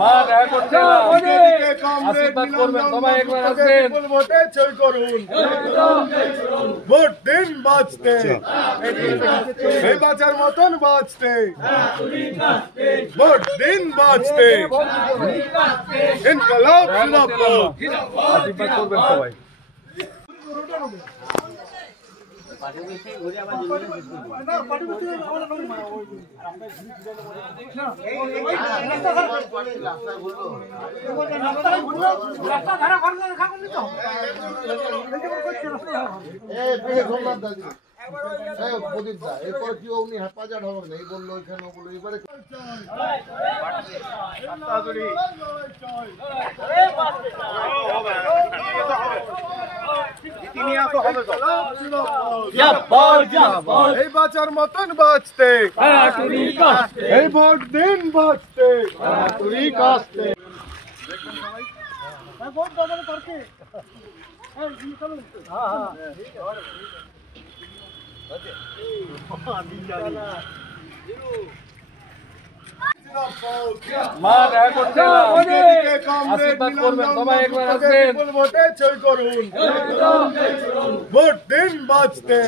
মা দেখা করতে আশীর্বাদ করবেন, সবাই একবার আসবেন। ভোটে জয় করুন, ভোট দিন বাঁচতে, এই বাঁচার মতন বাঁচতে, ভোট দিন বাঁচতে, ইনকলাব জিন্দাবাদ। আশীর্বাদ করবেন সবাই। এরপরে কি উনি হেফাজত হবে না, এই বললো ওইখানে বললো এবারে এই বাঁচার মতন বাঁচতে, এই ভোট দিন বাঁচতে, মা দেখা করতে আশীর্বাদ করবেন, সবাই একবার আসবেন। ভোটে জয় করুন, ভোট দিন বাঁচতে,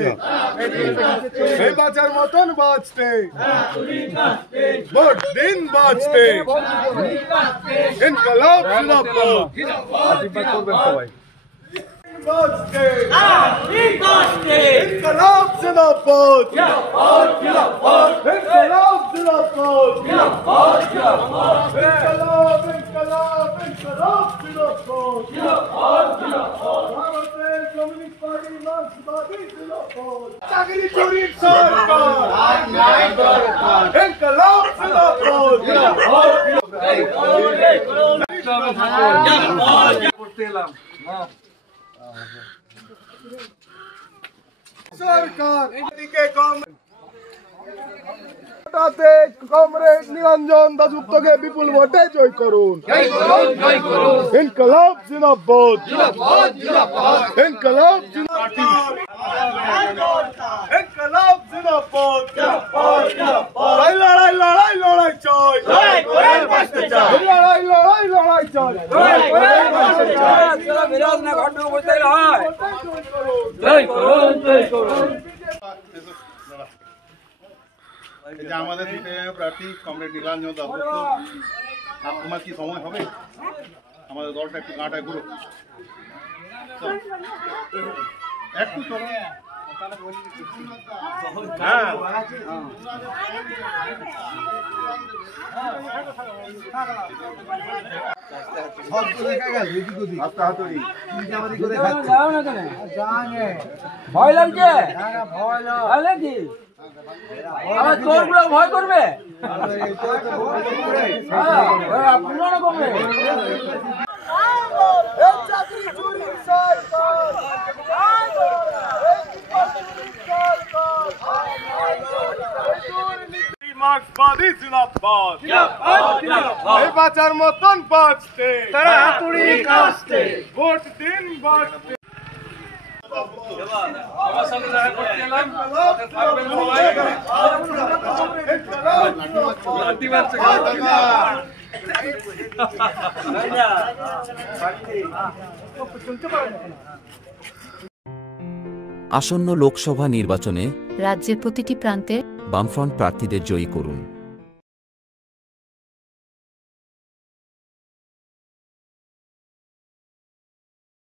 এই বাঁচার মতন বাঁচতে, ভোট দিন বাঁচতে, ইনকলাব জিন্দাবাদ। আশীর্বাদ করবেন সবাই। বাঁচতে, ইনকলাব জিন্দাবাদ, ইনকলাব জিন্দাবাদ, ইনকলাব, ইনকলাব, ইনকলাব জিন্দাবাদ, ভারতের কমিউনিস্ট পার্টি মার্ক্সবাদী জিন্দাবাদ। চাকরি চুরির সরকার, ইনকলাব জিন্দাবাদ। করতে এলাম সরকার এদিকে কমরেড নিরঞ্জন দাসগুপ্তকে বিপুল ভোটে জয় করুন, ইনকলাব জিন্দাবাদ, ইনকলাব জিন্দাবাদ, ইনকলাব জিন্দাবাদ। লড়াই লড়াই লড়াই চাই, লড়াই লড়াই লড়াই চাই, আমাদের প্রার্থী কমরেড নীলাঞ্জন দাসগুপ্ত, তোমার কি সময় হবে? আমাদের দলটা একটু গাঁটায় ঘুরো, একটু চলো। ভয় লাগছে, আমার চোরগুলো ভয় করবে, আপনারা করবে। মার্ক্সবাদী জিন্দাবাদ, এই বাঁচার মতন বাঁচতে, ভোট দিন বাঁচতে। আমার সাথে দেখা করতে এলাম, থাকবেন সবাই। আসন্ন লোকসভা নির্বাচনে রাজ্যের প্রতিটি প্রান্তে বামফ্রন্ট প্রার্থীদের জয়ী করুন।